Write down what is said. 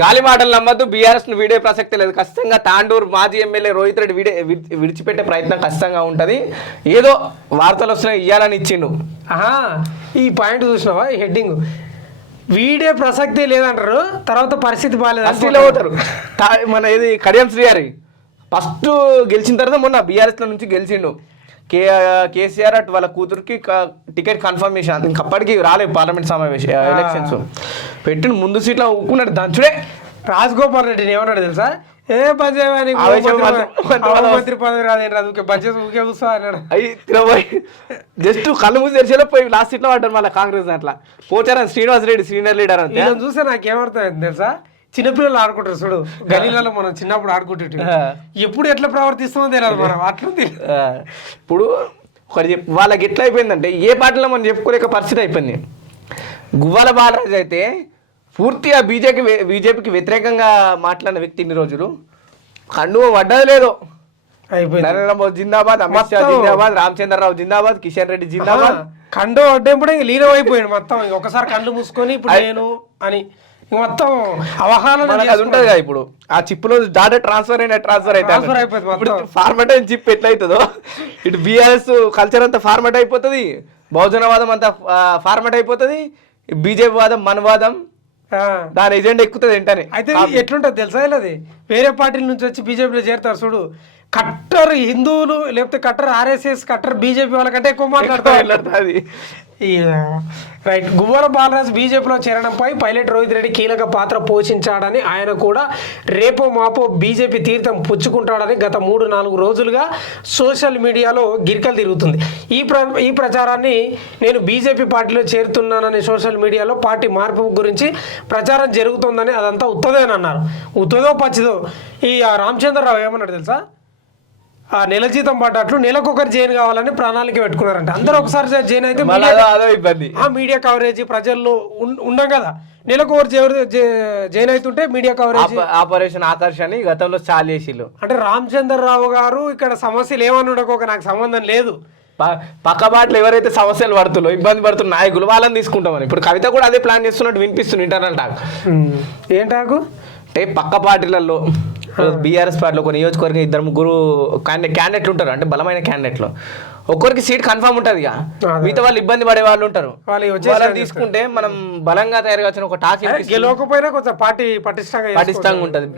గాలి మాటలు నమ్మద్దు. బీఆర్ఎస్ ను వీడే ప్రసక్తి లేదు. ఖచ్చితంగా తాండూరు మాజీ ఎమ్మెల్యే రోహిత్ రెడ్డి విడిచిపెట్టే ప్రయత్నం ఖచ్చితంగా ఉంటది. ఏదో వార్తలు వస్తున్నాయి ఇయ్యాలని ఇచ్చిండు. ఈ పాయింట్ చూసినావా, ఈ హెడ్డింగ్ వీడే ప్రసక్తి లేదంటారు, తర్వాత పరిస్థితి బాగాలేదు. మన ఇది కడియం శ్రీహరి ఫస్ట్ గెలిచిన తర్వాత మొన్న బీఆర్ఎస్ నుంచి గెలిచిండు. కేసీఆర్ అటు వాళ్ళ కూతురికి టికెట్ కన్ఫర్మేషన్, ఇంకప్పటికి రాలేదు పార్లమెంట్ సమావేశం ఎలక్షన్స్ పెట్టిన ముందు సీట్లో ఊక్కున్నాడు దంచుడే. రాజగోపాల్ రెడ్డిని ఏమన్నాడు తెలుసా, ఏ మంత్రి పదవి రాదు బడ్జెట్ ఊకే చూస్తా అన్నాడు. జస్ట్ కళ్ళు మూసి తెరిచేలా పోయి లాస్ట్ సీట్లో పడ్డారు మళ్ళీ కాంగ్రెస్ దాంట్లో. పోచారని శ్రీనివాస్ రెడ్డి సీనియర్ లీడర్ అంటే చూస్తే నాకేమర్థమైంది తెలుసా, చిన్నపిల్లలు ఆడుకుంటారు చూడు గలీలలో, మనం చిన్నప్పుడు ఆడుకుంటే ఎప్పుడు ఎట్లా ప్రవర్తిస్తామో తెలియదు మనం అట్లా. ఇప్పుడు ఒకటి వాళ్ళకి ఎట్లా అయిపోయిందంటే ఏ పార్టీలో మనం చెప్పుకోలేక పరిస్థితి అయిపోయింది. గువ్వాల బాలరాజు అయితే పూర్తిగా బీజేపీకి వ్యతిరేకంగా మాట్లాడిన వ్యక్తి ఇన్ని రోజులు కండువ పడ్డది లేదు. నరేంద్ర మోదీ జిందాబాద్, అమిత్ షా జిందాబాద్, రామచంద్రరావు జిందాబాద్, కిషన్ రెడ్డి జిందాబాద్. కండు పడ్డప్పుడు లీనం అయిపోయాడు మొత్తం. ఒకసారి కళ్ళు మూసుకొని ఇప్పుడు నేను అని మొత్తం అవగాహన అది ఉంటది కదా. ఇప్పుడు ఆ చిప్ లో డాటా ట్రాన్స్ఫర్ అయిపోతుంది. ఫార్మాట్ అయిన చిప్ ఎట్లయితుందో ఇటు బీఆర్ఎస్ కల్చర్ అంతా ఫార్మాట్ అయిపోతుంది, బహుజనవాదం అంతా ఫార్మాట్ అయిపోతుంది, బీజేపీ వాదం మనవాదం దాని ఎజెండా ఎక్కుతుంది ఏంటని. అయితే ఎట్లుంటది తెలుసా, అది వేరే పార్టీల నుంచి వచ్చి బీజేపీలో చేరుతారు చూడు, కట్టర్ హిందువులు లేకపోతే కట్టర్ ఆర్ఎస్ఎస్ కట్టర్ బీజేపీ వాళ్ళకంటే ఎక్కువ మాట్లాడుతుంది. రైట్. గువ్వల బాలరాజు బీజేపీలో చేరడంపై పైలట్ రోహిత్ రెడ్డి కీలక పాత్ర పోషించాడని, ఆయన కూడా రేపో మాపో బీజేపీ తీర్థం పుచ్చుకుంటాడని గత 3-4 రోజులుగా సోషల్ మీడియాలో గిరికలు తిరుగుతుంది. ఈ ప్రచారాన్ని నేను బీజేపీ పార్టీలో చేరుతున్నానని సోషల్ మీడియాలో పార్టీ మార్పు గురించి ప్రచారం జరుగుతుందని అదంతా ఉత్తదేనన్నారు. అన్నారు. ఉత్తదో పచ్చిదో. ఈ రామచంద్రరావు ఏమన్నాడు తెలుసా, ఆ నెల జీతం పడ్డట్లు నెలకొకరు జైన్ కావాలని ప్రణాళిక పెట్టుకున్నారంట. అందరూ ఒకసారి జైన్ అయితే ఆ మీడియా కవరేజ్ ప్రజల్లో ఉండం కదా, నెలకొకరు జైన్ అవుతుంటే మీడియా కవరేజ్ ఆపరేషన్ ఆకర్షణ గతంలో చాలా చేసిళ్ళు. అంటే రామచంద్రరావు గారు ఇక్కడ సమస్యలు ఏమని ఉండకోక నాకు సంబంధం లేదు, పక్క బాటలు ఎవరైతే సమస్యలు పడుతుల్లో ఇబ్బంది పడుతున్న నాయకులు వాళ్ళని తీసుకుంటామని. ఇప్పుడు కవిత కూడా అదే ప్లాన్ చేస్తున్నట్టు వినిపిస్తుంది ఇంటర్నల్ టాక్. ఏం టాకు అంటే పక్క పార్టీలలో బీఆర్ఎస్ పార్టీలో కొన్ని నియోజకవర్గం 2-3 క్యాండిడేట్లు ఉంటారు, అంటే బలమైన క్యాండిడేట్లు. ఒక్కరికి సీట్ కన్ఫర్మ్ ఉంటుంది ఇక, మిగతా వాళ్ళు ఇబ్బంది పడే వాళ్ళు ఉంటారు. వాళ్ళని తీసుకుంటే మనం బలంగా తయారు కావాల్సిన ఒక టాక్ గెలవకపోయినా కొంచెం పార్టీ పటిష్టంగా ఉంటుంది.